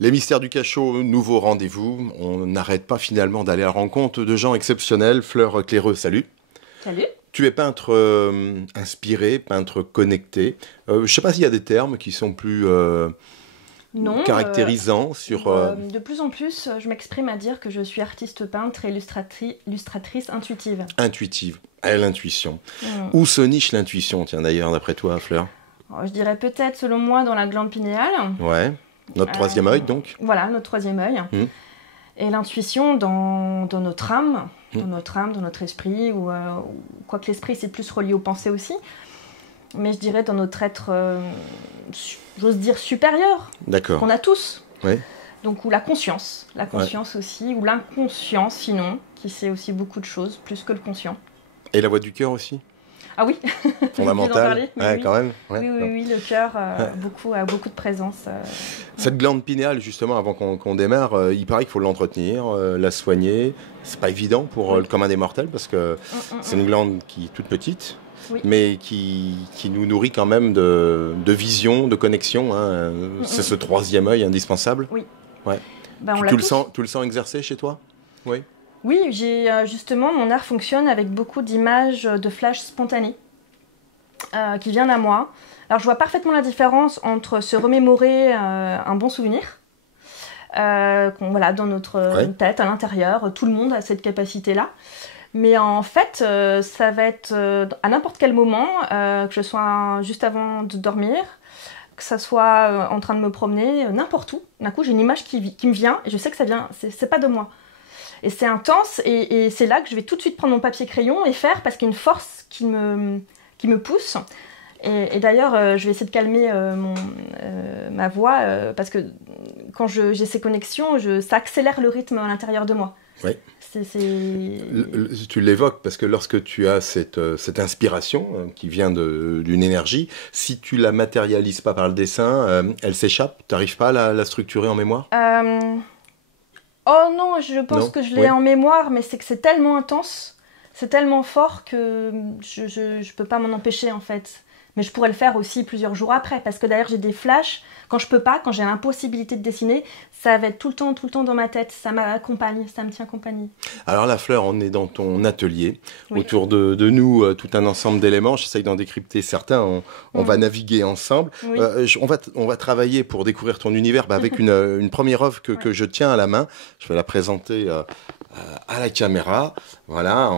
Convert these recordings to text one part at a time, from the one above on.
Les mystères du cachot, nouveau rendez-vous. On n'arrête pas finalement d'aller à la rencontre de gens exceptionnels. Fleur Claireux, salut. Salut. Tu es peintre inspiré, peintre connecté. Je ne sais pas s'il y a des termes qui sont plus Non, caractérisants sur... de plus en plus, je m'exprime à dire que je suis artiste peintre et illustratrice intuitive. intuitive. L'intuition. Mm. Où se niche l'intuition, tiens d'ailleurs, d'après toi, Fleur? Alors, je dirais peut-être, selon moi, dans la glande pinéale. Ouais. Notre troisième œil, donc. Voilà, notre troisième œil. Mm. Et l'intuition dans notre âme, Mm. dans notre esprit, ou quoique l'esprit, c'est plus relié aux pensées aussi. Mais je dirais dans notre être, j'ose dire, supérieur, D'accord. qu'on a tous. Ouais. Donc, ou la conscience aussi, ou l'inconscient sinon, qui sait aussi beaucoup de choses, plus que le conscient. Et la voix du cœur aussi? Ah oui, Fondamentale. Ouais, oui. quand même. Ouais. Oui, le cœur Ouais. a beaucoup de présence. Cette glande pinéale, justement, avant qu'on démarre, il paraît qu'il faut l'entretenir, la soigner. C'est pas évident pour le commun des mortels parce que c'est une glande qui est toute petite, Oui. mais qui nous nourrit quand même de vision, de connexion. Hein. C'est ce troisième œil indispensable. Oui. Ouais. Ben, on l'a Tu le tous. sens, tu le sens exercé chez toi? Oui. Oui, j'ai justement, mon art fonctionne avec beaucoup d'images de flash spontanés qui viennent à moi. Alors je vois parfaitement la différence entre se remémorer un bon souvenir, voilà, dans notre tête, à l'intérieur. Tout le monde a cette capacité-là. Mais en fait, ça va être à n'importe quel moment, que je sois juste avant de dormir, que ça soit en train de me promener, n'importe où. D'un coup, j'ai une image qui me vient et je sais que ça vient, c'est pas de moi. Et c'est intense et c'est là que je vais tout de suite prendre mon papier crayon et faire parce qu'il y a une force qui me pousse. Et d'ailleurs, je vais essayer de calmer ma voix parce que quand j'ai ces connexions, ça accélère le rythme à l'intérieur de moi. Oui. Tu l'évoques parce que lorsque tu as cette inspiration qui vient d'une énergie, si tu la matérialises pas par le dessin, elle s'échappe. Tu n'arrives pas à la structurer en mémoire? Oh non, je pense Non. que je l'ai en mémoire, mais c'est que c'est tellement intense, c'est tellement fort que je peux pas m'en empêcher en fait. Mais je pourrais le faire aussi plusieurs jours après, parce que d'ailleurs j'ai des flashs, quand je peux pas, quand j'ai l'impossibilité de dessiner, ça va être tout le temps dans ma tête, ça m'accompagne, ça me tient compagnie. Alors la Fleur, on est dans ton atelier, Oui. autour de nous, tout un ensemble d'éléments, j'essaye d'en décrypter certains, on va naviguer ensemble. Oui. On va travailler pour découvrir ton univers avec une première œuvre que je tiens à la main, je vais la présenter à la caméra, voilà,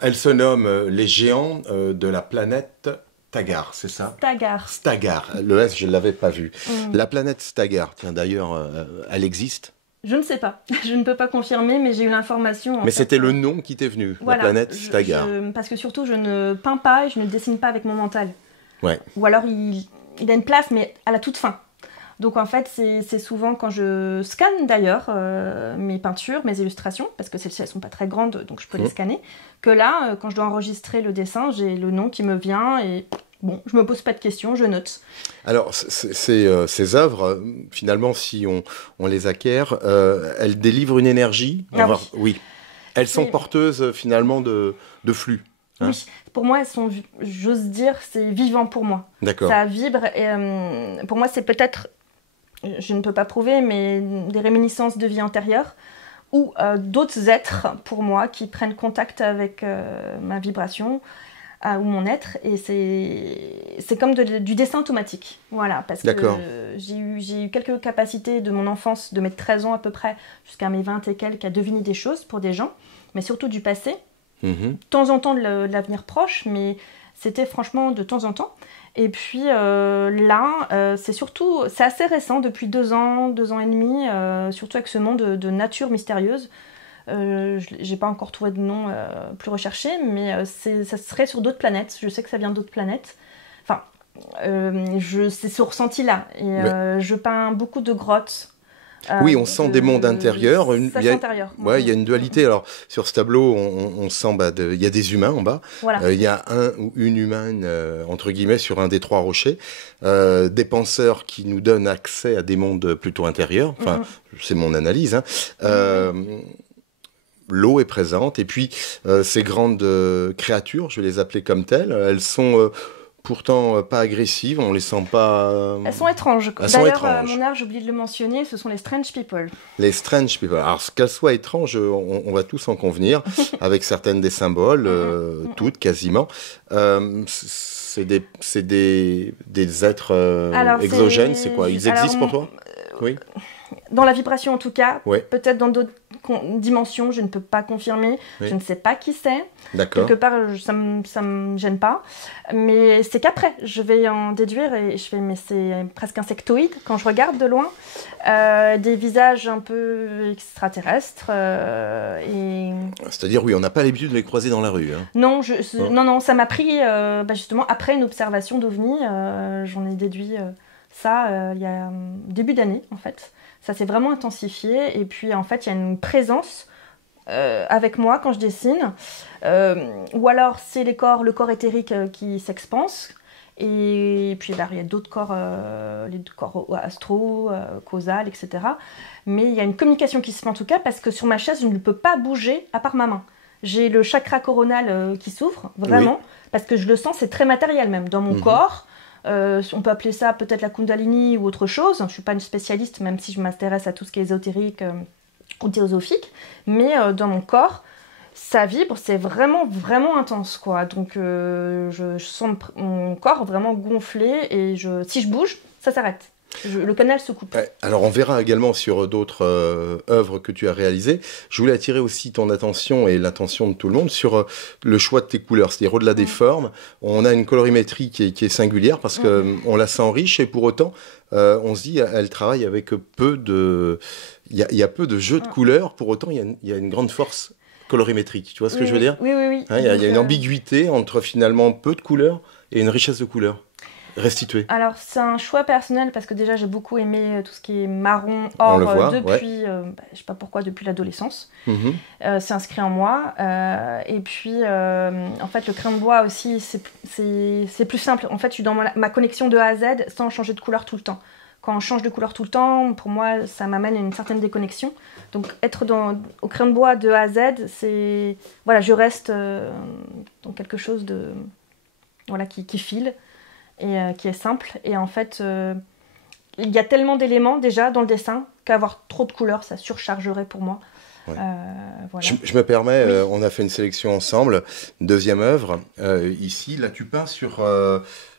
elle se nomme Les Géants de la planète Stagar, c'est ça? Stagar. Stagar, le S, je ne l'avais pas vu. La planète Stagar, tiens d'ailleurs, elle existe? Je ne sais pas, je ne peux pas confirmer, mais j'ai eu l'information. Mais c'était le nom qui t'est venu, voilà, la planète Stagar. Parce que surtout, je ne peins pas et je ne dessine pas avec mon mental. Ouais. Ou alors, il a une place, mais à la toute fin. Donc en fait, c'est souvent quand je scanne d'ailleurs mes peintures, mes illustrations, parce que celles-ci, elles sont pas très grandes, donc je peux les scanner, que là, quand je dois enregistrer le dessin, j'ai le nom qui me vient et bon, je me pose pas de questions, je note. Alors, ces œuvres, finalement, si on les acquiert, elles délivrent une énergie. Oui. Elles sont porteuses, finalement, de flux. Hein? Oui, pour moi, elles sont, j'ose dire, c'est vivant pour moi. D'accord. Ça vibre et pour moi, c'est peut-être, je ne peux pas prouver, mais des réminiscences de vie antérieure ou d'autres êtres, pour moi, qui prennent contact avec ma vibration ou mon être, et c'est comme du dessin automatique, voilà, parce que j'ai eu quelques capacités de mon enfance, de mes 13 ans à peu près, jusqu'à mes 20 et quelques, à deviner des choses pour des gens, mais surtout du passé, de temps en temps de l'avenir proche, mais c'était franchement de temps en temps. Et puis là, c'est assez récent, depuis 2 ans et demi, surtout avec ce monde de nature mystérieuse. J'ai pas encore trouvé de nom plus recherché, mais ça serait sur d'autres planètes. Je sais que ça vient d'autres planètes. Enfin, c'est ce ressenti-là. Et je peins beaucoup de grottes. Oui, on sent des mondes intérieurs. Il y a une dualité. Alors, sur ce tableau, on sent il y a des humains en bas. Voilà. Il y a un ou une humaine, entre guillemets, sur un des 3 rochers. Des penseurs qui nous donnent accès à des mondes plutôt intérieurs. Enfin, c'est mon analyse. L'eau est présente. Et puis, ces grandes créatures, je vais les appeler comme telles, elles sont pourtant pas agressives, on les sent pas... Elles sont étranges. Elles sont D'ailleurs, étranges. mon art, j'oublie de le mentionner, ce sont les strange people. Les strange people. Alors, qu'elles soient étranges, on va tous en convenir, avec certaines des symboles, toutes quasiment. C'est des êtres Alors, exogènes, c'est quoi? Ils existent pour toi? Oui. Dans la vibration en tout cas, Ouais. peut-être dans d'autres dimensions, je ne peux pas confirmer, Oui. je ne sais pas qui c'est. D'accord. Quelque part, ça me gêne pas. Mais c'est qu'après, je vais en déduire et je fais, mais c'est presque insectoïde quand je regarde de loin. Des visages un peu extraterrestres. C'est-à-dire, oui, on n'a pas l'habitude de les croiser dans la rue. Hein. Non, non, ça m'a pris justement après une observation d'OVNI. J'en ai déduit ça il y a début d'année en fait. Ça s'est vraiment intensifié et puis en fait il y a une présence avec moi quand je dessine. Ou alors c'est le corps éthérique qui s'expanse. Et puis il y a d'autres corps, les corps astro, causal, etc. Mais il y a une communication qui se fait en tout cas parce que sur ma chaise je ne peux pas bouger à part ma main. J'ai le chakra coronal qui s'ouvre, vraiment, parce que je le sens, c'est très matériel même, dans mon corps. On peut appeler ça peut-être la Kundalini ou autre chose. Je ne suis pas une spécialiste, même si je m'intéresse à tout ce qui est ésotérique ou théosophique. Mais dans mon corps, ça vibre, c'est vraiment, vraiment intense, quoi. Donc je sens mon corps vraiment gonflé et si je bouge, ça s'arrête. Le canal se coupe. Alors on verra également sur d'autres œuvres que tu as réalisées. Je voulais attirer aussi ton attention et l'attention de tout le monde sur le choix de tes couleurs. C'est-à-dire au-delà des formes, on a une colorimétrie qui est singulière parce qu'on la sent riche et pour autant on se dit elle travaille avec peu de... Il y a peu de jeux de couleurs, pour autant il y a une grande force colorimétrique. Tu vois ce que je veux dire? Oui. Hein, il y a une ambiguïté entre finalement peu de couleurs et une richesse de couleurs. Restituer. Alors c'est un choix personnel parce que déjà j'ai beaucoup aimé tout ce qui est marron, or depuis, je sais pas pourquoi, depuis l'adolescence. C'est inscrit en moi. Et puis en fait le crayon de bois aussi c'est plus simple. En fait je suis dans ma connexion de A à Z sans changer de couleur tout le temps. Quand on change de couleur tout le temps, pour moi ça m'amène à une certaine déconnexion. Donc être au crayon de bois de A à Z, c'est voilà, je reste dans quelque chose de voilà qui file. Et qui est simple. Et en fait, il y a tellement d'éléments déjà dans le dessin qu'avoir trop de couleurs, ça surchargerait pour moi. Ouais. Voilà. Je me permets, on a fait une sélection ensemble, deuxième œuvre. Ici, là, tu peins sur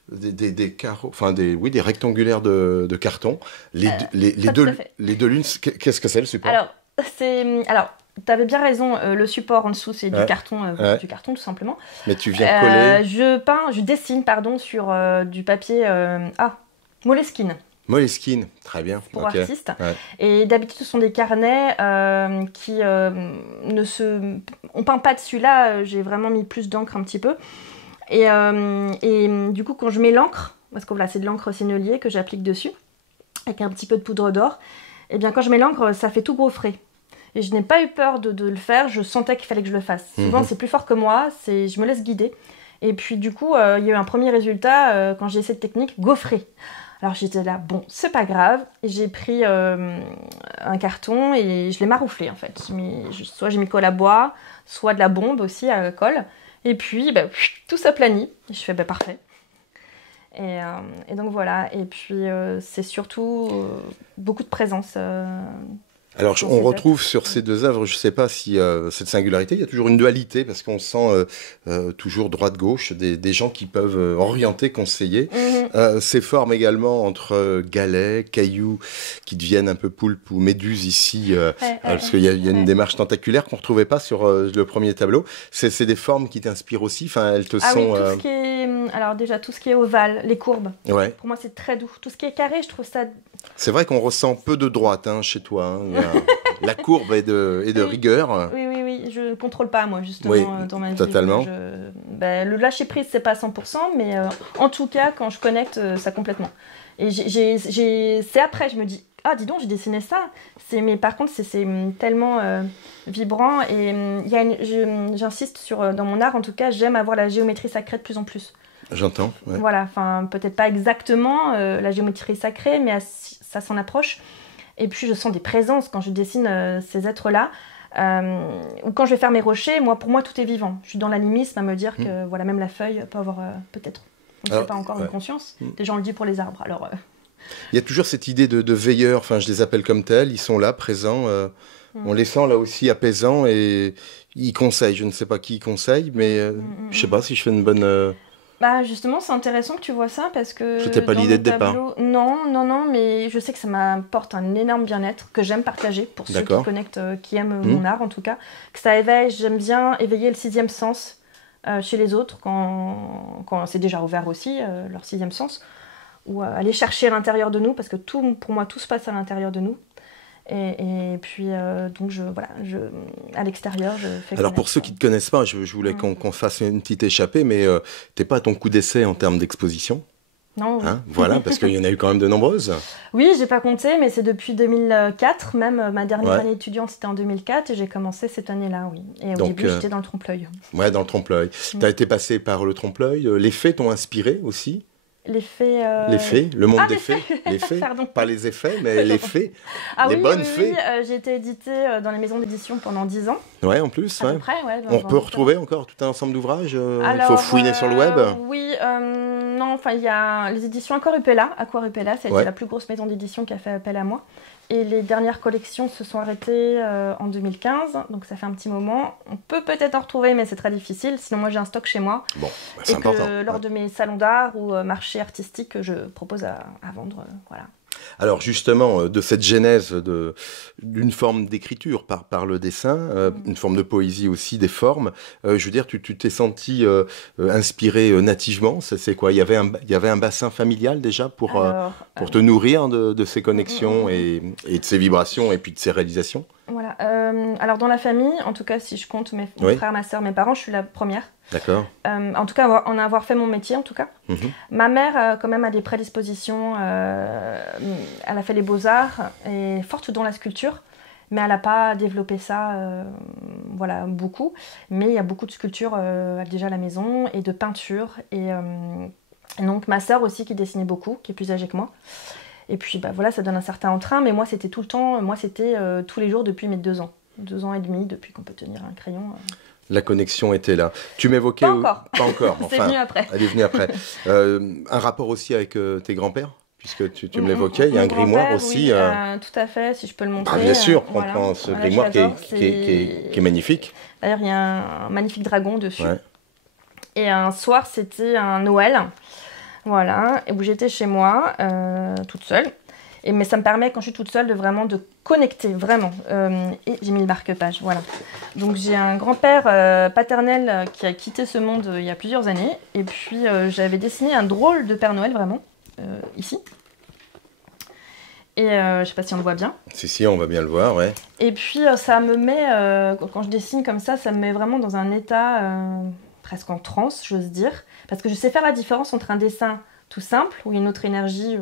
des carreaux, enfin des rectangulaires de carton. Les deux lunes, qu'est-ce que c'est le support? Alors, tu avais bien raison, le support en dessous, c'est du carton, tout simplement. Mais tu viens coller... je dessine, sur du papier Moleskine. Moleskine, très bien. Pour artistes. Ouais. Et d'habitude, ce sont des carnets qui on peint pas dessus. Là, j'ai vraiment mis plus d'encre un petit peu. Et du coup, quand je mets l'encre, parce que voilà, c'est de l'encre sennelier que j'applique dessus, avec un petit peu de poudre d'or, et bien quand je mets l'encre, ça fait tout gaufrer. Et je n'ai pas eu peur de le faire, je sentais qu'il fallait que je le fasse. Souvent, c'est plus fort que moi, je me laisse guider. Et puis du coup, il y a eu un premier résultat quand j'ai essayé cette technique, gaufré. Alors j'étais là, bon, c'est pas grave. Et j'ai pris un carton et je l'ai marouflé en fait. Soit j'ai mis colle à bois, soit de la bombe aussi à colle. Et puis, tout s'aplanit. Et je fais, parfait. Et donc voilà. Et puis, c'est surtout beaucoup de présence. Alors, on retrouve sur ces deux œuvres, je ne sais pas si cette singularité, il y a toujours une dualité, parce qu'on sent toujours droite-gauche, des gens qui peuvent orienter, conseiller. Ces formes également entre galets, cailloux, qui deviennent un peu poulpe ou méduses ici, parce qu'il y a une démarche tentaculaire qu'on ne retrouvait pas sur le premier tableau. C'est des formes qui t'inspirent aussi, elles te sont... Oui, tout ce qui est... Alors déjà, tout ce qui est ovale, les courbes, pour moi c'est très doux. Tout ce qui est carré, je trouve ça... C'est vrai qu'on ressent peu de droite chez toi. La courbe est de rigueur. Oui, je ne contrôle pas, moi, justement, dans ma vie. Totalement. Le lâcher-prise, c'est pas 100%, mais en tout cas, quand je connecte, ça complètement. Et c'est après, je me dis, ah, dis donc, j'ai dessiné ça. Mais par contre, c'est tellement vibrant. Et j'insiste dans mon art, en tout cas, j'aime avoir la géométrie sacrée de plus en plus. J'entends. Ouais. Voilà, enfin, peut-être pas exactement la géométrie sacrée, mais ça s'en approche. Et puis, je sens des présences quand je dessine ces êtres-là. Ou quand je vais faire mes rochers, pour moi, tout est vivant. Je suis dans l'animisme à me dire que voilà, même la feuille peut avoir peut-être On ne sait pas encore une conscience. Déjà, on le dit pour les arbres. Alors, il y a toujours cette idée de veilleurs, enfin je les appelle comme tels, ils sont là, présents. On les sent là aussi apaisants et ils conseillent. Je ne sais pas qui ils conseillent, mais je ne sais pas si je fais une bonne... Bah justement, c'est intéressant que tu vois ça parce que... C'était pas l'idée de départ. Non, mais je sais que ça m'apporte un énorme bien-être que j'aime partager pour ceux qui connectent, qui aiment mon art en tout cas. Que ça éveille, j'aime bien éveiller le sixième sens chez les autres quand c'est déjà ouvert aussi, leur sixième sens. Ou aller chercher à l'intérieur de nous parce que pour moi, tout se passe à l'intérieur de nous. Et puis, donc, à l'extérieur, je fais... Alors, pour ceux qui ne te connaissent pas, je voulais qu'on fasse une petite échappée, mais t'es pas à ton coup d'essai en termes d'exposition. Non, oui. Voilà, parce qu'il y en a eu quand même de nombreuses. Oui, j'ai pas compté, mais c'est depuis 2004, même ma dernière année étudiante, c'était en 2004, et j'ai commencé cette année-là, oui. Et au début, j'étais dans le trompe-l'œil. Ouais, dans le trompe-l'œil. Tu as été passé par le trompe-l'œil. Les fées t'ont inspiré aussi? Les fées... Les fées, le monde des fées. Les fées, pas les effets, mais les fées, les bonnes fées. J'ai été éditée dans les maisons d'édition pendant 10 ans. Ouais, en plus, à peu près, on peut retrouver encore tout un ensemble d'ouvrages. Il faut fouiner sur le web. Oui, non, enfin, il y a les éditions Aquarupella. Aquarupella, c'est la plus grosse maison d'édition qui a fait appel à moi. Et les dernières collections se sont arrêtées en 2015, donc ça fait un petit moment. On peut peut-être en retrouver, mais c'est très difficile. Sinon, moi, j'ai un stock chez moi. Bon, c'est important. Lors de mes salons d'art ou marchés artistiques, je propose à vendre. Voilà. Alors justement, de cette genèse d'une forme d'écriture par le dessin, une forme de poésie aussi, des formes, je veux dire, tu t'es senti inspiré nativement, c'est quoi? Il y avait un bassin familial déjà pour te nourrir de ces connexions et de ces vibrations et puis de ces réalisations? Voilà. Alors dans la famille, en tout cas si je compte mon frère, ma soeur, mes parents, je suis la première. D'accord. En tout cas, en avoir fait mon métier, en tout cas. Ma mère, quand même, a des prédispositions. Elle a fait les beaux-arts et forte dans la sculpture, mais elle n'a pas développé ça, voilà, beaucoup. Mais il y a beaucoup de sculptures déjà à la maison et de peinture. Et donc ma sœur aussi qui dessinait beaucoup, qui est plus âgée que moi. Et puis bah, voilà, ça donne un certain entrain, mais moi c'était tout le temps, moi c'était tous les jours depuis mes 2 ans. 2 ans et demi, depuis qu'on peut tenir un crayon. La connexion était là. Tu m'évoquais... Pas encore. Enfin, c'est venu après. Elle est venue après. Un rapport aussi avec tes grands-pères, puisque tu me l'évoquais, il y a un grimoire aussi. Oui, tout à fait, si je peux le montrer. Bien sûr, on prend ce grimoire qui est magnifique. D'ailleurs, il y a un magnifique dragon dessus. Ouais. Et un soir, c'était un Noël, voilà, où j'étais chez moi, toute seule. Mais ça me permet, quand je suis toute seule, de vraiment de connecter, vraiment. Et j'ai mis le marque-page, voilà. Donc j'ai un grand-père paternel qui a quitté ce monde il y a plusieurs années. Et puis j'avais dessiné un drôle de Père Noël, vraiment, ici. Et je sais pas si on le voit bien. Si, on va bien le voir, ouais. Et puis ça me met, quand je dessine comme ça me met vraiment dans un état presque en transe, j'ose dire. Parce que je sais faire la différence entre un dessin tout simple, où il y a une autre énergie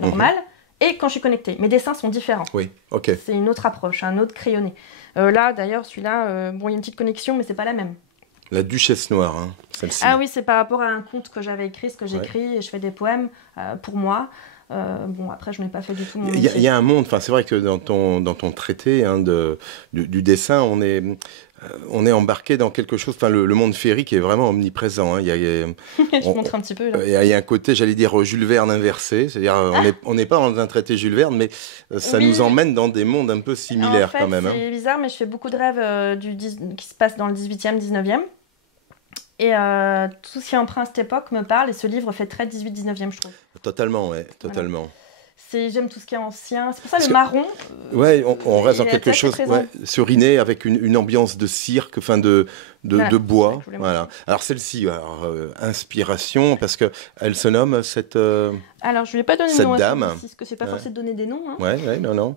normale, et quand je suis connectée. Mes dessins sont différents. Oui, ok. C'est une autre approche, un autre crayonné. Là, d'ailleurs, celui-là, bon, il y a une petite connexion, mais c'est pas la même. La Duchesse Noire, hein, celle-ci. Ah oui, c'est par rapport à un conte que j'avais écrit, ce que j'écris, et je fais des poèmes pour moi. Bon, après, je n'ai pas fait du tout mon métier. Il y a un monde, enfin, c'est vrai que dans ton traité du dessin, on est embarqué dans quelque chose, enfin, le monde féerique est vraiment omniprésent. Hein. Je montre un petit peu, là. Il y a un côté, j'allais dire, Jules Verne inversé, c'est-à-dire on n'est pas dans un traité Jules Verne, mais ça nous emmène dans des mondes un peu similaires quand même. C'est bizarre, mais je fais beaucoup de rêves qui se passent dans le 18e, 19e. Et tout ce qui est empreint à cette époque me parle, et ce livre fait très 18-19e, je trouve. Totalement, ouais, totalement. Voilà. J'aime tout ce qui est ancien. C'est pour ça le marron. Ouais, on reste dans quelque chose suriné avec une ambiance de cirque, enfin de bois. Voilà. Alors celle-ci, inspiration, parce que elle se nomme cette. Alors je lui ai pas donné de nom à dame. Parce que c'est pas forcé de donner des noms. Hein. Ouais, non.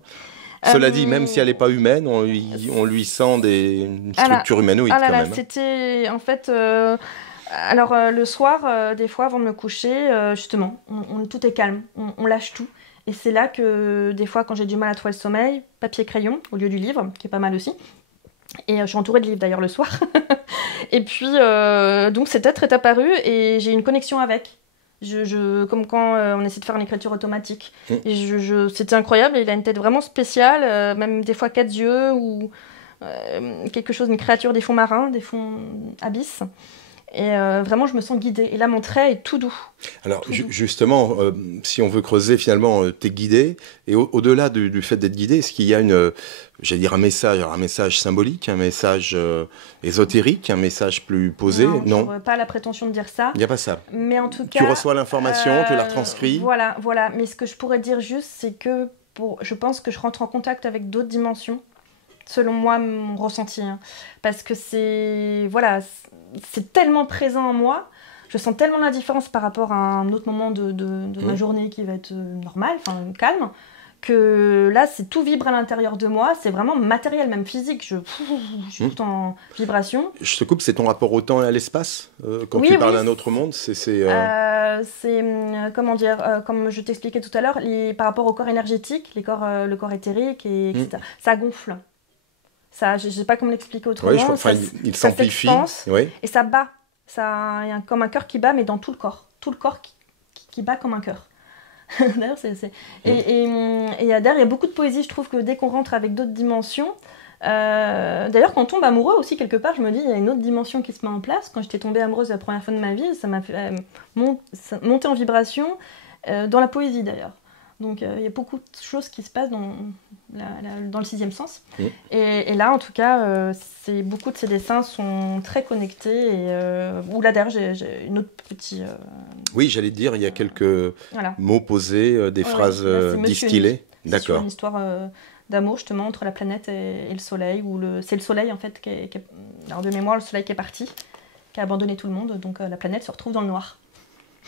Cela dit, même si elle n'est pas humaine, on lui sent une structure humanoïde quand même. C'était en fait. Alors le soir, des fois avant de me coucher, justement, tout est calme, on lâche tout. Et c'est là que, des fois, quand j'ai du mal à trouver le sommeil, papier-crayon au lieu du livre, qui est pas mal aussi. Et je suis entourée de livres d'ailleurs le soir. Et puis, donc cet être est apparu et j'ai une connexion avec. Comme quand on essaie de faire une écriture automatique. Et c'était incroyable, et il a une tête vraiment spéciale, même des fois 4 yeux, ou quelque chose, une créature des fonds marins, des fonds abysses. Et vraiment, je me sens guidée. Et là, mon trait est tout doux. Alors, justement, si on veut creuser, finalement, t'es guidé. Et au-delà du fait d'être guidé, est-ce qu'il y a j'allais dire un message symbolique, un message ésotérique, un message plus posé? Non, je n'aurais pas la prétention de dire ça. Il n'y a pas ça. Mais en tout cas... Tu reçois l'information, tu la retranscris. Voilà. Mais ce que je pourrais dire juste, c'est que je pense que je rentre en contact avec d'autres dimensions, selon moi, mon ressenti. Hein. Parce que c'est tellement présent en moi, je sens tellement la différence par rapport à un autre moment de ma journée qui va être normal, enfin calme, que là, tout vibre à l'intérieur de moi, c'est vraiment matériel, même physique, je suis tout en vibration. Je te coupe, c'est ton rapport au temps et à l'espace quand tu parles d'un autre monde, comment dire, comme je t'expliquais tout à l'heure, par rapport au corps énergétique, le corps éthérique, etc., ça gonfle. Ça, je ne sais pas comment l'expliquer autrement. Il s'amplifie. Et ça bat. Il y a comme un cœur qui bat, mais dans tout le corps. Tout le corps qui bat comme un cœur. D'ailleurs, Et derrière, il y a beaucoup de poésie. Je trouve que dès qu'on rentre avec d'autres dimensions... d'ailleurs, quand on tombe amoureux aussi, quelque part, je me dis, il y a une autre dimension qui se met en place. Quand j'étais tombée amoureuse la première fois de ma vie, ça m'a fait monter en vibration, dans la poésie d'ailleurs. Donc il y a beaucoup de choses qui se passent dans le sixième sens. Et là, en tout cas, beaucoup de ces dessins sont très connectés. Ou là, d'ailleurs, j'ai une autre petite... Oui, j'allais te dire, il y a quelques mots posés, des phrases distillées. D'accord. C'est une histoire d'amour, justement, entre la planète et le soleil. C'est le soleil, en fait, alors, de mémoire, le soleil qui est parti, qui a abandonné tout le monde. Donc la planète se retrouve dans le noir.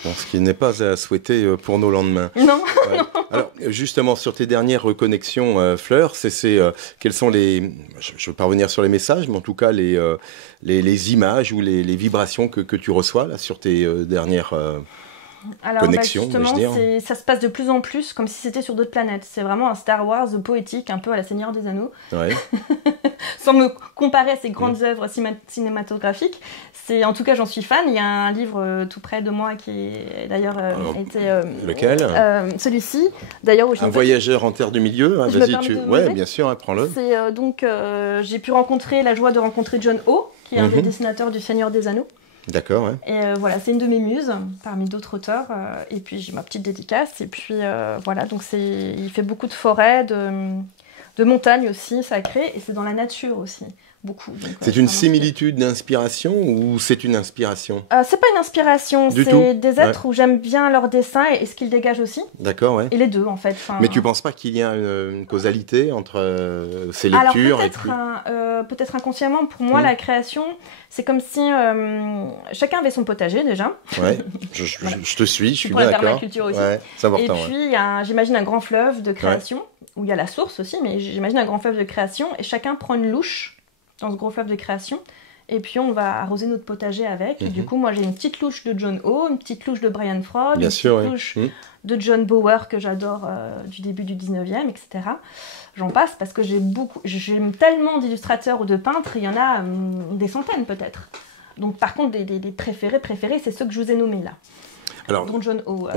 Bon, ce qui n'est pas à souhaiter pour nos lendemains. Non. Alors, justement, sur tes dernières reconnexions, Fleur, quels sont les... Je ne veux pas revenir sur les messages, mais en tout cas, les images ou les vibrations que tu reçois là, sur tes dernières connexions, justement, ça se passe de plus en plus comme si c'était sur d'autres planètes. C'est vraiment un Star Wars poétique, un peu à la Seigneur des Anneaux. Ouais. Sans me comparer à ces grandes œuvres cinématographiques. En tout cas, j'en suis fan. Il y a un livre tout près de moi qui est d'ailleurs été... lequel celui-ci. D'ailleurs, un voyageur en terre du milieu. Hein, ouais, bien sûr, prends-le. J'ai pu rencontrer la joie de rencontrer John Ho, qui est un des dessinateurs du Seigneur des Anneaux. D'accord, ouais. Et voilà, c'est une de mes muses, parmi d'autres auteurs. Et puis, j'ai ma petite dédicace. Et puis, voilà, donc il fait beaucoup de forêts, de montagnes aussi, sacrées. Et c'est dans la nature aussi. Beaucoup. C'est une similitude d'inspiration ou c'est une inspiration? C'est pas une inspiration, c'est des êtres où j'aime bien leur dessin et ce qu'ils dégagent aussi. D'accord, ouais. Et les deux en fait. Mais tu penses pas qu'il y a une causalité entre ces lectures? Alors peut-être inconsciemment, pour moi la création, c'est comme si chacun avait son potager déjà. Ouais, je te suis, je suis bien d'accord. Pour la permaculture aussi. Ouais, c'est important. Et puis il y a, j'imagine un grand fleuve de création, où il y a la source aussi, mais j'imagine un grand fleuve de création et chacun prend une louche dans ce gros fleuve de création, et puis on va arroser notre potager avec. Et du coup, moi j'ai une petite louche de John Ho, une petite louche de Brian Froud, une petite louche de John Bower que j'adore du début du 19e, etc. J'en passe parce que j'aime tellement d'illustrateurs ou de peintres, il y en a des centaines peut-être. Donc par contre, des préférés, c'est ceux que je vous ai nommés là. Alors, dont John Ho,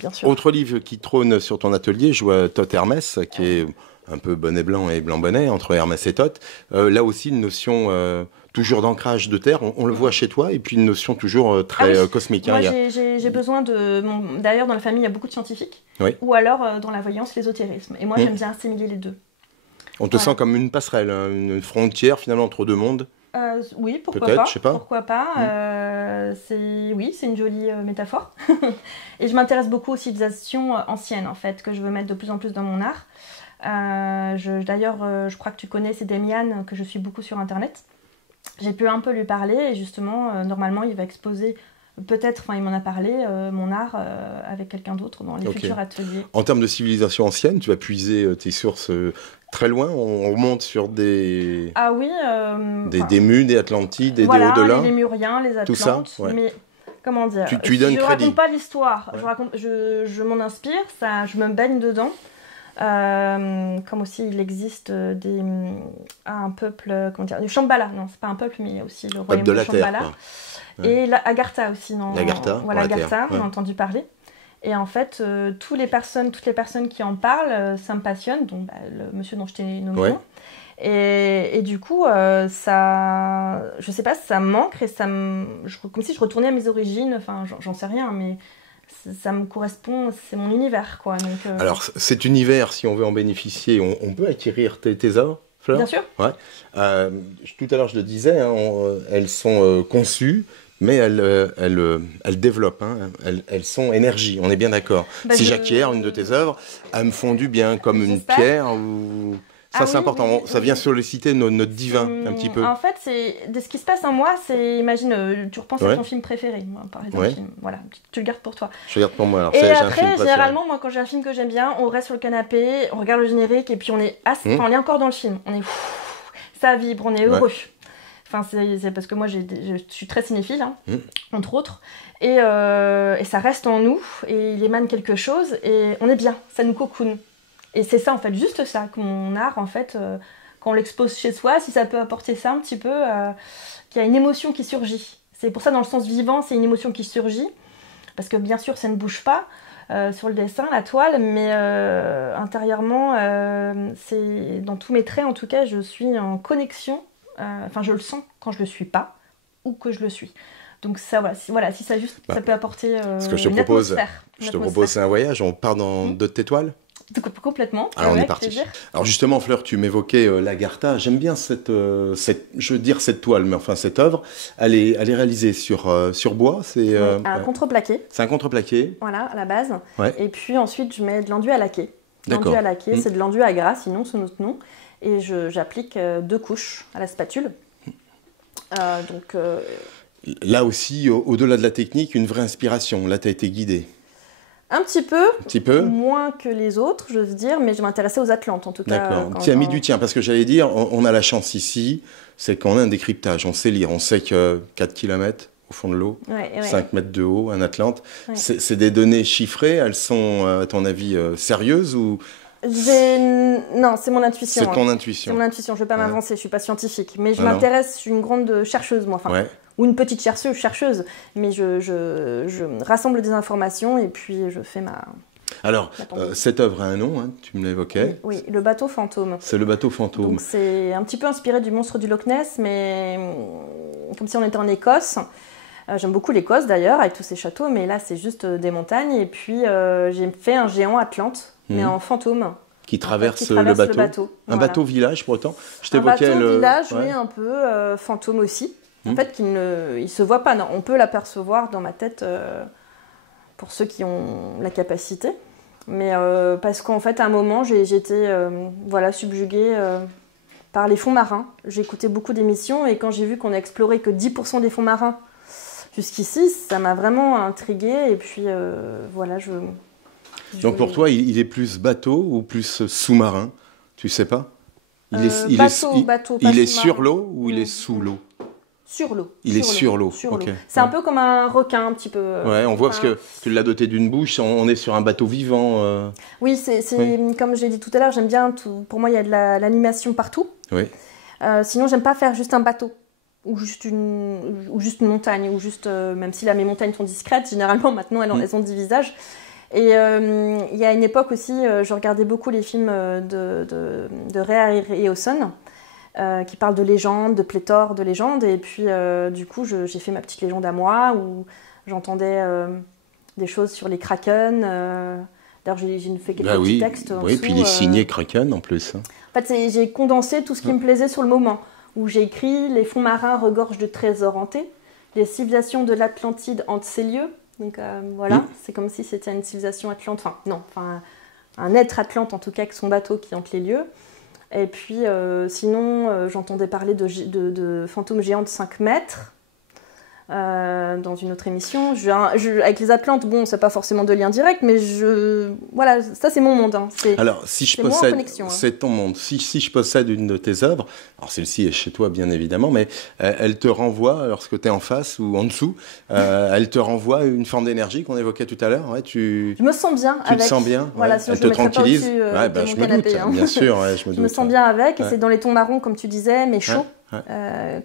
bien sûr. Autre livre qui trône sur ton atelier, je vois Tot Hermès, qui est un peu bonnet blanc et blanc bonnet, entre Hermès et Tot. Là aussi, une notion toujours d'ancrage de terre, on le voit chez toi, et puis une notion toujours très cosmique. Moi, j'ai besoin de... D'ailleurs, dans la famille, il y a beaucoup de scientifiques, ou alors dans la voyance, l'ésotérisme. Et moi, j'aime bien assimiler les deux. On te sent comme une passerelle, une frontière finalement entre deux mondes. Oui, pourquoi pas. Je sais pas. Pourquoi pas. C'est une jolie métaphore. Et je m'intéresse beaucoup aux civilisations anciennes, en fait, que je veux mettre de plus en plus dans mon art. D'ailleurs, je crois que tu connais, c'est Demian, que je suis beaucoup sur Internet. J'ai pu un peu lui parler, et justement, normalement, il va exposer, peut-être, il m'en a parlé, mon art avec quelqu'un d'autre dans les futurs ateliers. En termes de civilisation ancienne, tu vas puiser tes sources... très loin, on remonte sur des... Ah oui. Des Mues, des Atlantides, des au-delà. Les Lémuriens, les Atlantes. Tout ça, mais comment dire, tu donnes crédit. Je raconte pas l'histoire. Je m'en inspire, je me baigne dedans. Comme aussi il existe un peuple, du Shambhala. Non, c'est pas un peuple, mais il y a aussi le royaume de Shambhala. Et Agartha aussi. Agartha, Agartha, on a entendu parler. Et en fait, toutes les personnes qui en parlent, ça me passionne, donc le monsieur dont je t'ai nommé. Et du coup, ça, je sais pas, ça me manque et comme si je retournais à mes origines. Enfin, j'en sais rien, mais ça me correspond. C'est mon univers, quoi. Donc, Alors, cet univers, si on veut en bénéficier, on peut acquérir tes œuvres, Fleur? bien sûr. Ouais. Tout à l'heure, je le disais, hein, elles sont conçues, mais elles développent. Hein, elles sont énergie, on est bien d'accord. Bah, Si j'acquiers une de tes œuvres, elles me font du bien, comme une J'espère. pierre ou... Ça, Ah c'est oui, important. oui, Ça oui. vient solliciter notre divin, un petit peu. En fait, de ce qui se passe en moi, c'est, imagine, tu repenses à Ouais. ton film préféré, moi, par exemple, Ouais. voilà, tu le gardes pour toi. Je regarde pour moi. Alors, Et j'ai un film après, préféré. généralement, moi, quand j'ai un film que j'aime bien, on reste sur le canapé, on regarde le générique, et puis on est on est encore dans le film. On est, ça vibre, on est heureux. Enfin, c'est parce que moi, je suis très cinéphile, hein, entre autres, et ça reste en nous, et il émane quelque chose, et on est bien, ça nous cocoone. Et c'est ça, en fait, juste ça, que mon art, en fait, quand on l'expose chez soi, si ça peut apporter ça un petit peu, qu'il y a une émotion qui surgit. C'est pour ça, dans le sens vivant, c'est une émotion qui surgit, parce que bien sûr, ça ne bouge pas sur le dessin, la toile, mais intérieurement, c'est dans tous mes traits, en tout cas, je suis en connexion. Enfin, je le sens quand je le suis pas, ou que je le suis. Donc ça, si ça juste, ça peut apporter Ce que je te une propose, atmosphère. c'est un voyage. On part dans de tes toiles. Complètement. Alors on est avec parti. plaisir. Alors justement, Fleur, tu m'évoquais l'Agartha. J'aime bien cette toile, mais enfin cette œuvre. Elle est réalisée sur bois. C'est Un contreplaqué. C'est un contreplaqué. Voilà, à la base. Ouais. Et puis ensuite, je mets de l'enduit à laquer. D'accord. L'enduit à laquer, c'est de l'enduit à gras, sinon c'est notre nom. Et j'applique 2 couches à la spatule. Là aussi, au-delà de la technique, une vraie inspiration. Là, tu as été guidée. Un petit peu, peu moins que les autres, je veux dire, mais je m'intéressais aux Atlantes en tout cas. D'accord. Tu as mis du tien, parce que j'allais dire, on a la chance ici, c'est qu'on a un décryptage, on sait lire, on sait que 4 km au fond de l'eau, 5 mètres de haut, un Atlante. Ouais. C'est des données chiffrées, elles sont, à ton avis, sérieuses ou... Non, c'est mon intuition. C'est ton intuition. C'est mon intuition, je ne vais pas m'avancer, je ne suis pas scientifique. Mais je m'intéresse, je suis une grande chercheuse, moi. Enfin, ou une petite chercheuse. Mais je rassemble des informations et puis je fais ma... Alors, cette œuvre a un nom, hein, tu me l'évoquais. Oui, le bateau fantôme. C'est le bateau fantôme. Donc c'est un petit peu inspiré du monstre du Loch Ness, mais comme si on était en Écosse. J'aime beaucoup l'Écosse d'ailleurs, avec tous ces châteaux, mais là c'est juste des montagnes. Et puis j'ai fait un géant Atlante, mais en fantôme. Qui traverse le bateau. Un bateau-village pour autant. Je t'évoquais un bateau-village, oui, un peu fantôme aussi. En fait, il ne se voit pas. Non, on peut l'apercevoir dans ma tête pour ceux qui ont la capacité. Mais parce qu'en fait, à un moment, j'étais subjuguée par les fonds marins. J'ai écouté beaucoup d'émissions et quand j'ai vu qu'on a exploré que 10% des fonds marins jusqu'ici, ça m'a vraiment intriguée. Et puis, Donc pour toi, il est plus bateau ou plus sous-marin? Tu sais pas? Il est sur l'eau ou il est sous l'eau? Sur l'eau. Il est sur l'eau. Okay. C'est un peu comme un requin, un petit peu. Ouais, on voit parce que tu l'as doté d'une bouche, on est sur un bateau vivant. Oui, c'est comme j'ai dit tout à l'heure, j'aime bien tout. Pour moi, il y a de l'animation partout. Oui. Sinon, j'aime pas faire juste un bateau ou juste une montagne, ou juste, même si là mes montagnes sont discrètes, généralement maintenant elles ont 10 visages. Et il y a une époque aussi, je regardais beaucoup les films de Ray Harryhausen. Qui parle de légendes, de pléthore de légendes. Et puis, du coup, j'ai fait ma petite légende à moi, où j'entendais des choses sur les kraken. D'ailleurs, j'ai fait quelques petits textes. Oui, puis il est signé kraken en plus. En fait, j'ai condensé tout ce qui me plaisait sur le moment, où j'ai écrit « Les fonds marins regorgent de trésors hantés, les civilisations de l'Atlantide hantent ces lieux ». Donc c'est comme si c'était une civilisation atlante. Un être atlante en tout cas, avec son bateau qui hante les lieux. Et puis, sinon, j'entendais parler de fantômes géants de 5 mètres dans une autre émission. Avec les Atlantes, bon, c'est pas forcément de lien direct, mais voilà, ça c'est mon monde. Hein. Alors, si je possède, c'est ton monde. Si je possède une de tes œuvres, alors celle-ci est chez toi bien évidemment, mais elle te renvoie, lorsque tu es en face ou en dessous, elle te renvoie une forme d'énergie qu'on évoquait tout à l'heure. Ouais, je me sens bien avec. Tu te sens bien, voilà, elle te tranquillise. Je me doute, hein. Bien sûr, je me doute. Je me sens bien avec, et c'est dans les tons marrons, comme tu disais, mais chaud.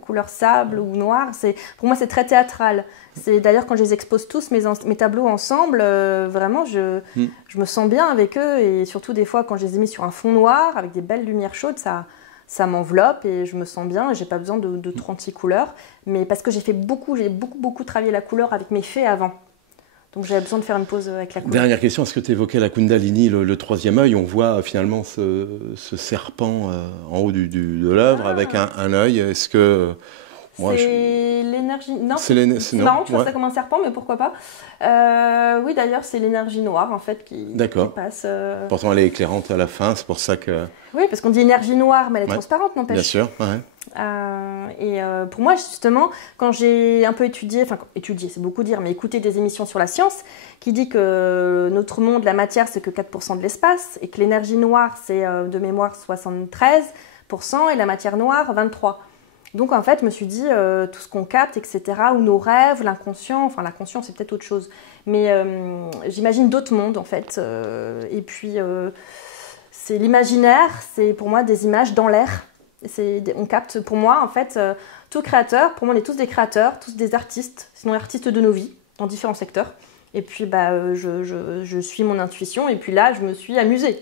Couleur sable ou noir, pour moi c'est très théâtral. C'est d'ailleurs quand je les expose tous mes tableaux ensemble, vraiment je me sens bien avec eux, et surtout des fois quand je les ai mis sur un fond noir avec des belles lumières chaudes, ça ça m'enveloppe et je me sens bien et j'ai pas besoin de 36 couleurs. Mais parce que j'ai beaucoup travaillé la couleur avec mes fées avant. Donc j'avais besoin de faire une pause avec la couleur. Dernière question, est-ce que tu évoquais la Kundalini, le troisième œil? On voit finalement ce serpent en haut de l'œuvre avec un œil. Est-ce que... C'est l'énergie... Non, c'est marrant, tu vois ça comme un serpent, mais pourquoi pas. Oui, d'ailleurs, c'est l'énergie noire, en fait, qui passe... Pourtant, elle est éclairante à la fin, c'est pour ça que... Oui, parce qu'on dit énergie noire, mais elle est transparente, n'empêche. Bien sûr, pour moi, justement, quand j'ai un peu étudié, c'est beaucoup dire, mais écouté des émissions sur la science, qui dit que notre monde, la matière, c'est que 4% de l'espace, et que l'énergie noire, c'est de mémoire 73%, et la matière noire, 23%. Donc en fait, je me suis dit, tout ce qu'on capte, etc., ou nos rêves, l'inconscient, enfin l'inconscient c'est peut-être autre chose, mais j'imagine d'autres mondes en fait. Et puis, c'est l'imaginaire, c'est pour moi des images dans l'air. On capte, pour moi en fait, tout créateur, pour moi on est tous des créateurs, tous des artistes, sinon artistes de nos vies, dans différents secteurs. Et puis je suis mon intuition, et puis là je me suis amusée.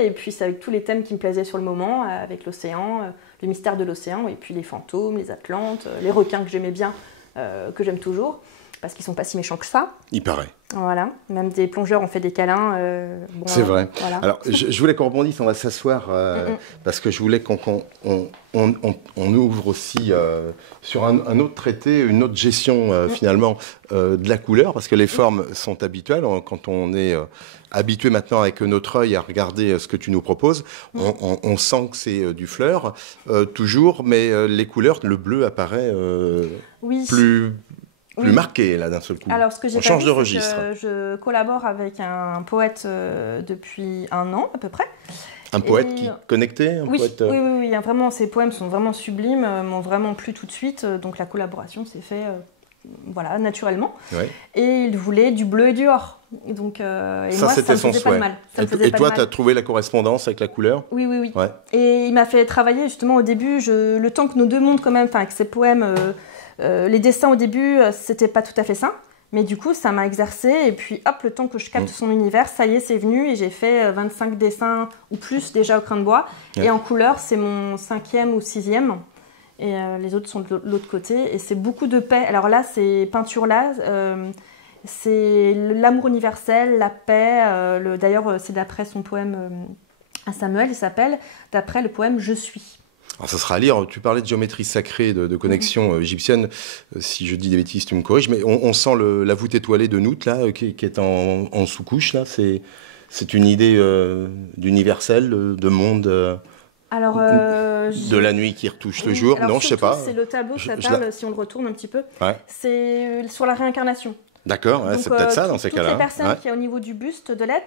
Et puis c'est avec tous les thèmes qui me plaisaient sur le moment, avec l'océan, le mystère de l'océan, et puis les fantômes, les atlantes, les requins que j'aimais bien, que j'aime toujours, parce qu'ils sont pas si méchants que ça. Il paraît. Voilà, même des plongeurs ont fait des câlins. C'est vrai. Voilà. Alors, je voulais qu'on rebondisse, on va s'asseoir, parce que je voulais qu'on ouvre aussi sur un autre traité, une autre gestion finalement de la couleur, parce que les formes sont habituelles. Quand on est habitué maintenant avec notre œil à regarder ce que tu nous proposes, on sent que c'est du fleur, toujours, mais les couleurs, le bleu apparaît plus marqué là d'un seul coup. Alors, ce que j'ai change de registre. Je collabore avec un poète depuis 1 an à peu près. Un poète qui est connecté, oui, vraiment, ses poèmes sont vraiment sublimes, m'ont vraiment plu tout de suite, donc la collaboration s'est faite naturellement. Ouais. Et il voulait du bleu et du or. Donc, ça me faisait pas de mal. Et toi, tu as trouvé la correspondance avec la couleur? Oui. Ouais. Et il m'a fait travailler justement au début, le temps que nos deux mondes quand même, avec ses poèmes, les dessins au début, c'était pas tout à fait ça. Mais du coup, ça m'a exercé. Et puis, hop, le temps que je capte son univers, ça y est, c'est venu. Et j'ai fait 25 dessins ou plus déjà au crayon de bois. Ouais. Et en couleur, c'est mon 5e ou 6e. Et les autres sont de l'autre côté. Et c'est beaucoup de paix. Alors là, ces peintures-là, c'est l'amour universel, la paix. D'ailleurs, c'est d'après son poème à Samuel, il s'appelle, d'après le poème « Je suis ». Alors ça sera à lire, tu parlais de géométrie sacrée, de connexion égyptienne, si je dis des bêtises tu me corriges, mais on sent la voûte étoilée de Nout là, qui est en sous-couche, là. C'est une idée d'universel, de monde, alors, de la nuit qui retouche le jour. Alors, non, je sais pas. C'est le tableau, si on le retourne un petit peu, c'est sur la réincarnation. D'accord, c'est peut-être ça dans ces cas-là. Toutes les personnes qui est au niveau du buste de l'être,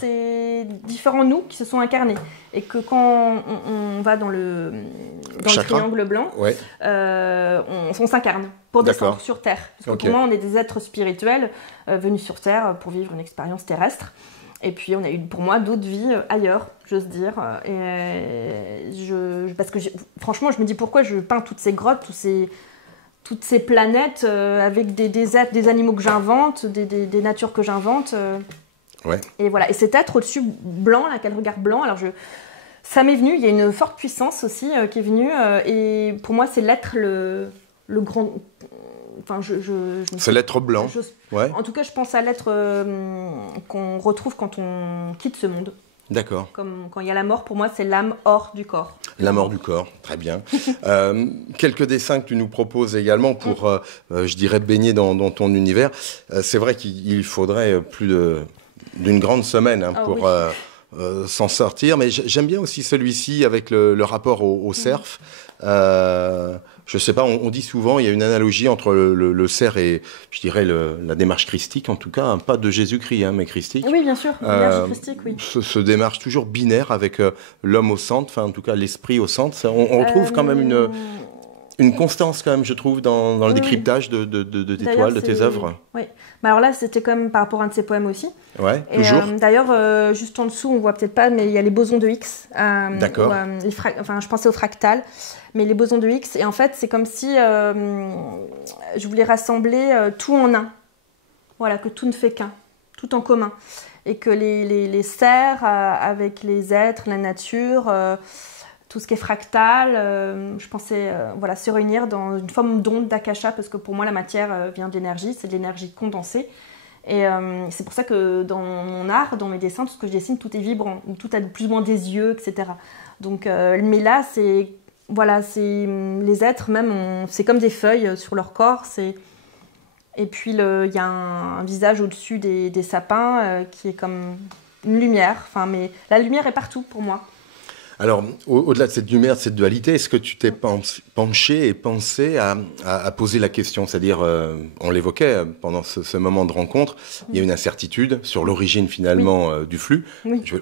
c'est différents nous qui se sont incarnés. Et que quand on va dans le triangle blanc, on s'incarne pour descendre sur Terre. Parce que pour moi, on est des êtres spirituels venus sur Terre pour vivre une expérience terrestre. Et puis, on a eu, pour moi, d'autres vies ailleurs, j'ose dire. Parce que, franchement, je me dis pourquoi je peins toutes ces grottes, toutes ces planètes avec des êtres, des animaux que j'invente, des natures que j'invente. Et voilà. Et cet être au-dessus blanc, là, quel regard blanc. Alors ça m'est venu. Il y a une forte puissance aussi qui est venue. Et pour moi, c'est l'être le grand. Enfin, c'est l'être blanc. En tout cas, je pense à l'être qu'on retrouve quand on quitte ce monde. D'accord. Comme quand il y a la mort, pour moi, c'est l'âme hors du corps. La mort du corps, très bien. Quelques dessins que tu nous proposes également pour, je dirais, baigner dans ton univers. C'est vrai qu'il faudrait plus d'une grande semaine pour s'en sortir, mais j'aime bien aussi celui-ci avec le rapport au cerf. Je sais pas, on dit souvent, il y a une analogie entre le cerf et, je dirais, la démarche christique, en tout cas, pas de Jésus-Christ, mais christique. Oui, bien sûr, l'énergie christique, oui. Ce démarche toujours binaire avec l'homme au centre, enfin, en tout cas, l'esprit au centre. On retrouve quand même une constance, quand même, je trouve, dans le décryptage de tes toiles, de tes œuvres. Oui, mais alors là, c'était comme par rapport à un de ses poèmes aussi. Ouais, toujours. D'ailleurs, juste en dessous, on voit peut-être pas, mais il y a les bosons de Higgs. D'accord. Je pensais au fractal. Mais les bosons de Higgs, et en fait, c'est comme si je voulais rassembler tout en un. Voilà, que tout ne fait qu'un, tout en commun. Et que les serres avec les êtres, la nature, tout ce qui est fractal. Je pensais voilà, se réunir dans une forme d'onde d'akasha, parce que pour moi la matière vient d'énergie, c'est de l'énergie condensée. Et c'est pour ça que dans mon art, dans mes dessins, tout ce que je dessine, tout est vibrant, tout a plus ou moins des yeux, etc. Donc, mais là, c'est voilà, les êtres même, c'est comme des feuilles sur leur corps. Et puis il y a un visage au-dessus des sapins qui est comme une lumière. Enfin, mais la lumière est partout pour moi. Alors, au-delà de cette lumière, de cette dualité, est-ce que tu t'es penché et pensé à poser la question? C'est-à-dire, on l'évoquait pendant ce moment de rencontre, il y a une incertitude sur l'origine finalement du flux,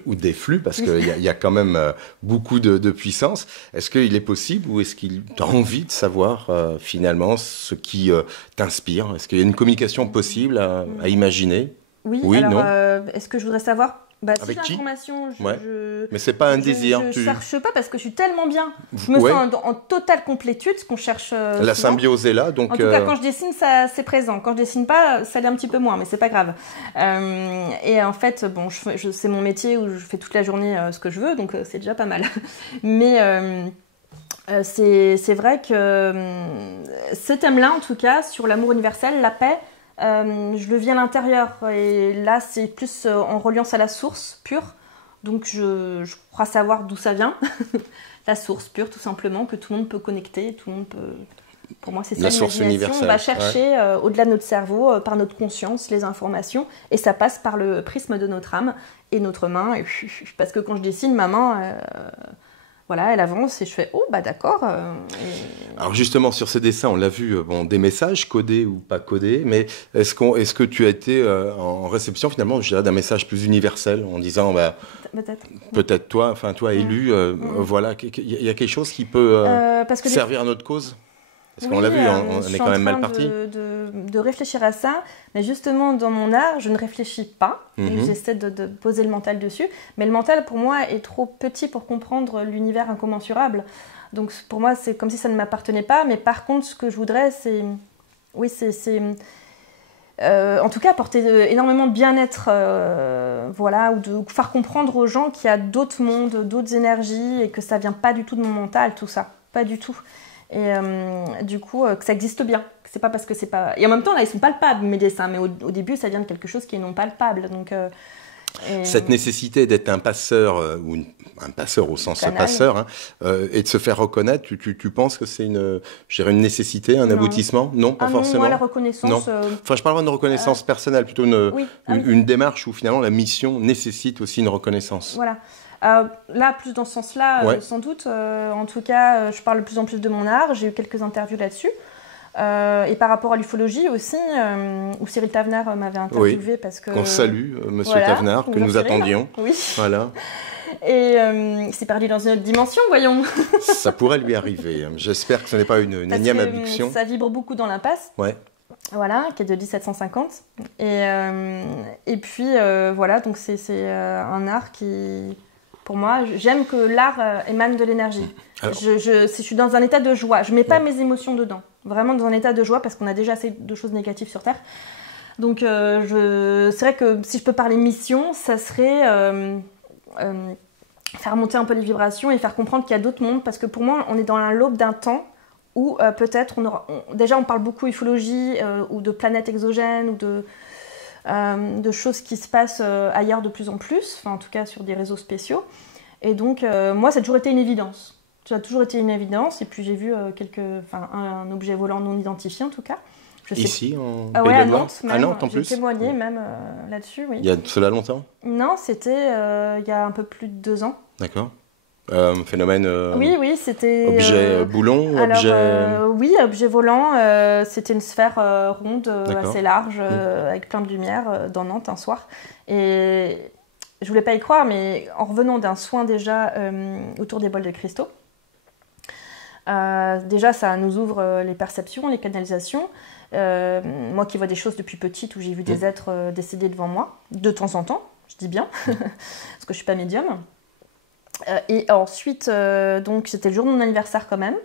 ou des flux, parce qu'il y a quand même beaucoup de puissance. Est-ce qu'il est possible ou est-ce qu'il t'a envie de savoir finalement ce qui t'inspire? Est-ce qu'il y a une communication possible à imaginer? Oui, alors, non est-ce que je voudrais savoir avec qui? L'information, mais c'est pas un désir. Je cherche pas parce que je suis tellement bien. Je me sens en totale complétude, ce qu'on cherche. La symbiose est là, donc. En tout cas, quand je dessine, ça c'est présent. Quand je dessine pas, ça l'est un petit peu moins, mais c'est pas grave. Et en fait, bon, c'est mon métier où je fais toute la journée ce que je veux, donc c'est déjà pas mal. Mais c'est vrai que ce thème-là, en tout cas, sur l'amour universel, la paix. Je le vis à l'intérieur et là c'est plus en reliance à la source pure, donc je crois savoir d'où ça vient. La source pure, tout simplement, que tout le monde peut connecter, tout le monde peut... Pour moi c'est ça, la source universelle. On va chercher au-delà de notre cerveau, par notre conscience, les informations, et ça passe par le prisme de notre âme et notre main, parce que quand je dessine, ma main... Voilà, elle avance et je fais « Oh, bah d'accord. » Alors justement, sur ce dessin, on l'a vu, des messages codés ou pas codés, mais est-ce que tu as été en réception finalement, je dirais, d'un message plus universel, en disant peut-être toi élu, voilà, il y a quelque chose qui peut servir à notre cause? Parce qu'on l'a vu, on est quand même mal parti. De réfléchir à ça, mais justement dans mon art, je ne réfléchis pas, et j'essaie de poser le mental dessus, mais le mental pour moi est trop petit pour comprendre l'univers incommensurable. Donc pour moi c'est comme si ça ne m'appartenait pas, mais par contre ce que je voudrais c'est en tout cas apporter énormément de bien-être, voilà, ou de faire comprendre aux gens qu'il y a d'autres mondes, d'autres énergies, et que ça vient pas du tout de mon mental, tout ça, pas du tout. Et du coup que ça existe bien, c'est pas parce que c'est pas, et en même temps là ils sont palpables mes dessins, mais au début ça vient de quelque chose qui est non palpable, donc cette nécessité d'être un passeur ou un passeur au sens passeur, et de se faire reconnaître, tu penses que c'est une nécessité, un aboutissement? Non, pas forcément. Moi, la reconnaissance. Non. Enfin, je parle pas de reconnaissance personnelle, plutôt une démarche où finalement la mission nécessite aussi une reconnaissance. Voilà. Là, plus dans ce sens-là, sans doute. En tout cas, je parle de plus en plus de mon art. J'ai eu quelques interviews là-dessus. Et par rapport à l'ufologie aussi, où Cyril Tavener m'avait interviewé parce que... On salue Monsieur Tavener, que nous attendions. Oui. Voilà. Et il s'est perdu dans une autre dimension, voyons. Ça pourrait lui arriver. J'espère que ce n'est pas une énième abduction. Ça vibre beaucoup dans l'impasse. Ouais. Voilà, qui est de 1750. Et puis, voilà, donc c'est un art qui... Pour moi, j'aime que l'art émane de l'énergie. Je suis dans un état de joie. Je ne mets pas mes émotions dedans. Vraiment dans un état de joie, parce qu'on a déjà assez de choses négatives sur Terre. Donc, c'est vrai que si je peux parler mission, ça serait faire monter un peu les vibrations et faire comprendre qu'il y a d'autres mondes. Parce que pour moi, on est dans l'aube d'un temps où peut-être déjà on parle beaucoup ufologie ou de planètes exogènes ou de choses qui se passent ailleurs de plus en plus, enfin en tout cas sur des réseaux spéciaux. Et donc moi ça a toujours été une évidence. Ça a toujours été une évidence, et puis j'ai vu un objet volant non identifié en tout cas. Ici, en à Nantes, même. À Nantes en plus. J'ai témoigné même là-dessus, oui. Il y a cela longtemps? Non, c'était il y a un peu plus de 2 ans. D'accord. Phénomène oui, c'était objet boulon, oui, objet volant, c'était une sphère ronde assez large avec plein de lumière dans Nantes un soir, et je voulais pas y croire, mais en revenant d'un soin déjà autour des bols de cristaux, déjà ça nous ouvre les perceptions, les canalisations. Moi qui vois des choses depuis petite, où j'ai vu des êtres décédés devant moi de temps en temps, je dis bien parce que je suis pas médium. Et ensuite, donc c'était le jour de mon anniversaire quand même.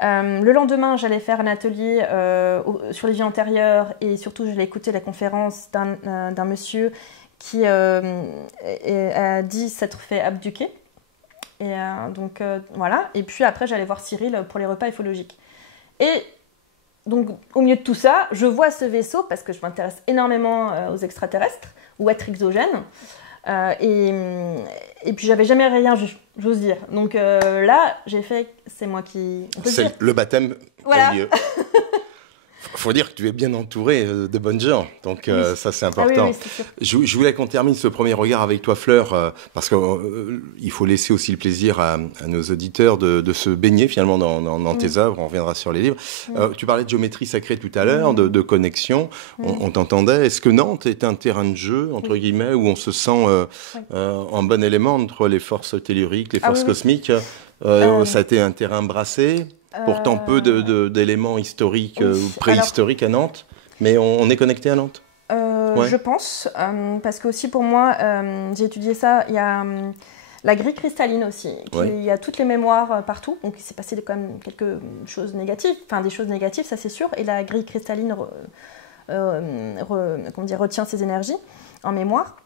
Le lendemain, j'allais faire un atelier sur les vies antérieures, et surtout, j'allais écouter la conférence d'un monsieur qui a dit s'être fait abduquer. Et donc voilà. Et puis après, j'allais voir Cyril pour les repas ufologiques. Et donc, au milieu de tout ça, je vois ce vaisseau parce que je m'intéresse énormément aux extraterrestres ou êtres exogènes. Et puis, j'avais jamais rien vu, j'ose dire. Donc là, j'ai fait, c'est moi qui... C'est le baptême voilà. au lieu. Faut dire que tu es bien entouré de bonnes gens, donc oui. Ça c'est important. Ah, oui, c'est sûr. Je voulais qu'on termine ce premier regard avec toi, Fleur, parce qu'il faut laisser aussi le plaisir à nos auditeurs de se baigner finalement dans tes œuvres. On reviendra sur les livres. Tu parlais de géométrie sacrée tout à l'heure, de connexion. On t'entendait. Est-ce que Nantes est un terrain de jeu entre guillemets où on se sent en bon élément entre les forces telluriques, les forces cosmiques? Ça a été un terrain brassé. Pourtant peu d'éléments historiques ou préhistoriques à Nantes, mais on est connecté à Nantes. Je pense, parce que aussi pour moi, j'ai étudié ça, il y a la grille cristalline aussi, il y a toutes les mémoires partout, donc il s'est passé quand même quelque chose négatives, enfin des choses négatives, ça c'est sûr, et la grille cristalline retient ses énergies en mémoire.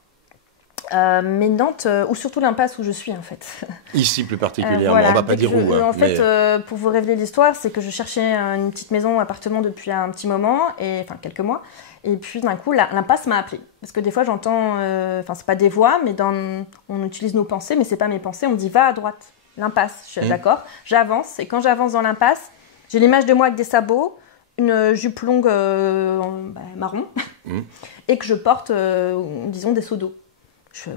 Mais Nantes, ou surtout l'impasse où je suis en fait. Ici plus particulièrement, voilà, on va pas dire où. En fait, pour vous révéler l'histoire, c'est que je cherchais une petite maison, appartement depuis un petit moment, enfin quelques mois, et puis d'un coup l'impasse m'a appelée. Parce que des fois j'entends, enfin c'est pas des voix, mais on utilise nos pensées, mais c'est pas mes pensées, on me dit va à droite, l'impasse, je suis d'accord, j'avance, et quand j'avance dans l'impasse, j'ai l'image de moi avec des sabots, une jupe longue marron, et que je porte, disons, des seaux d'eau. Je suis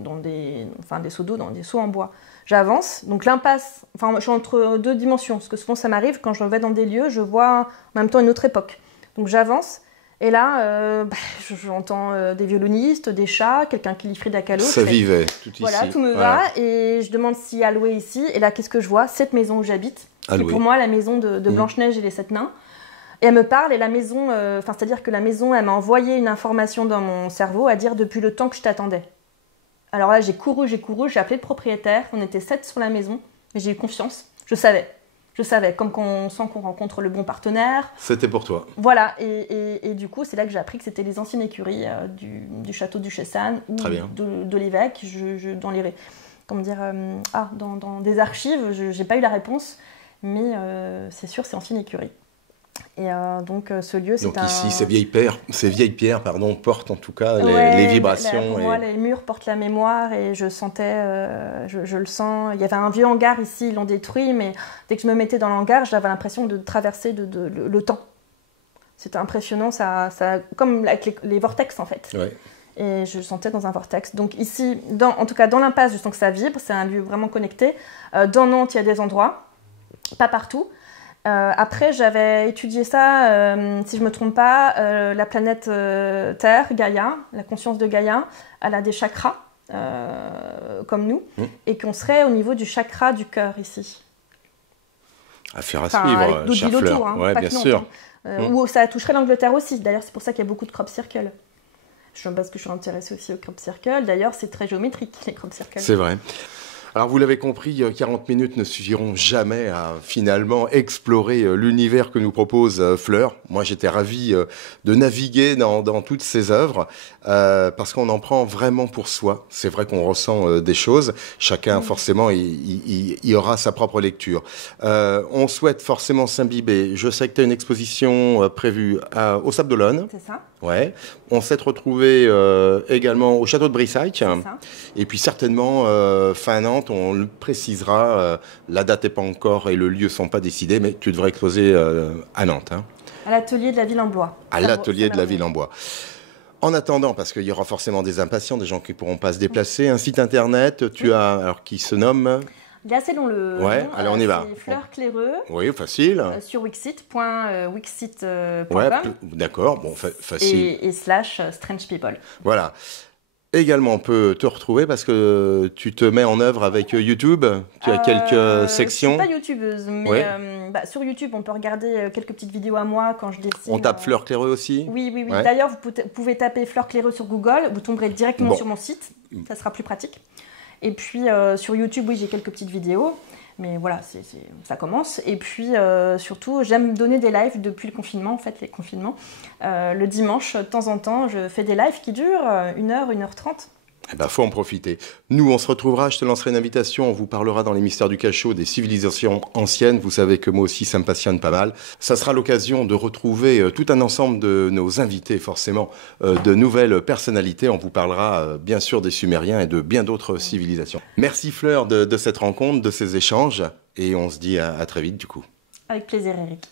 dans des seaux d'eau, dans des seaux en bois. J'avance, donc l'impasse, enfin je suis entre deux dimensions, parce que souvent ça m'arrive, quand je vais dans des lieux, je vois en même temps une autre époque. Donc j'avance, et là, j'entends des violonistes, des chats, quelqu'un qui lit Frida Kahlo. Ça vivait, tout ici. Voilà, tout me va, et je demande s'il y a loué ici, et là qu'est-ce que je vois? Cette maison où j'habite, c'est pour moi la maison de Blanche-Neige et les 7 nains. Et elle me parle, et la maison, c'est-à-dire que la maison, elle m'a envoyé une information dans mon cerveau à dire depuis le temps que je t'attendais. Alors là, j'ai couru, j'ai appelé le propriétaire, on était 7 sur la maison, mais j'ai eu confiance, je savais, comme quand on sent qu'on rencontre le bon partenaire. C'était pour toi. Voilà, et du coup, c'est là que j'ai appris que c'était les anciennes écuries du château du Chessan ou de l'évêque, dans des archives, j'ai pas eu la réponse, mais c'est sûr, c'est ancienne écurie. Et donc ce lieu, c'est ici, ces vieilles pierres portent en tout cas les vibrations. Pour moi, les murs portent la mémoire, et je sentais, je le sens. Il y avait un vieux hangar ici, ils l'ont détruit, mais dès que je me mettais dans l'hangar, j'avais l'impression de traverser le temps. C'était impressionnant, ça comme avec les vortex en fait. Ouais. Et je le sentais dans un vortex. Donc ici, en tout cas dans l'impasse, je sens que ça vibre, c'est un lieu vraiment connecté. Dans Nantes, il y a des endroits, pas partout. Après, j'avais étudié ça, si je ne me trompe pas, la planète Terre, Gaïa, la conscience de Gaïa, elle a des chakras, comme nous, et qu'on serait au niveau du chakra du cœur ici. Affaire à suivre, chère Fleur. Hein, bien sûr. Où ça toucherait l'Angleterre aussi. D'ailleurs, c'est pour ça qu'il y a beaucoup de crop circles. Parce que je suis intéressée aussi aux crop circles. D'ailleurs, c'est très géométrique, les crop circles. C'est vrai. Alors vous l'avez compris, 40 minutes ne suffiront jamais à finalement explorer l'univers que nous propose Fleur. Moi j'étais ravi de naviguer dans toutes ses œuvres parce qu'on en prend vraiment pour soi. C'est vrai qu'on ressent des choses, chacun forcément il aura sa propre lecture. On souhaite forcément s'imbiber. Je sais que tu as une exposition prévue au Sable d'Olonne. C'est ça. Ouais. On s'est retrouvés également au château de Brissac. Et puis certainement fin Nantes, on le précisera, la date n'est pas encore et le lieu ne sont pas décidés, mais tu devrais exposer à Nantes. Hein. À l'atelier de la Ville en Bois. À l'atelier de la Ville en Bois. En attendant, parce qu'il y aura forcément des impatients, des gens qui ne pourront pas se déplacer, un site internet qui se nomme... Bien, selon-le. Ouais, allez, on y va. C'est Fleur Claireux. Oui, facile. Sur wixit.com. Ouais, d'accord, bon, facile. Et /Strange People. Voilà. Également, on peut te retrouver parce que tu te mets en œuvre avec YouTube. Tu as quelques sections. Je ne suis pas youtubeuse, mais sur YouTube, on peut regarder quelques petites vidéos à moi quand je dessine. On tape Fleur Claireux aussi. Oui. Ouais. D'ailleurs, vous pouvez taper Fleur Claireux sur Google. Vous tomberez directement sur mon site. Ça sera plus pratique. Et puis sur YouTube, oui, j'ai quelques petites vidéos, mais voilà, ça commence. Et puis surtout, j'aime donner des lives depuis le confinement, en fait, les confinements. Le dimanche, de temps en temps, je fais des lives qui durent 1h, 1h30. Eh ben, faut en profiter. Nous, on se retrouvera, je te lancerai une invitation, on vous parlera dans les mystères du cachot des civilisations anciennes. Vous savez que moi aussi, ça me passionne pas mal. Ça sera l'occasion de retrouver tout un ensemble de nos invités, forcément, de nouvelles personnalités. On vous parlera, bien sûr, des Sumériens et de bien d'autres civilisations. Merci Fleur de cette rencontre, de ces échanges, et on se dit à très vite, du coup. Avec plaisir, Eric.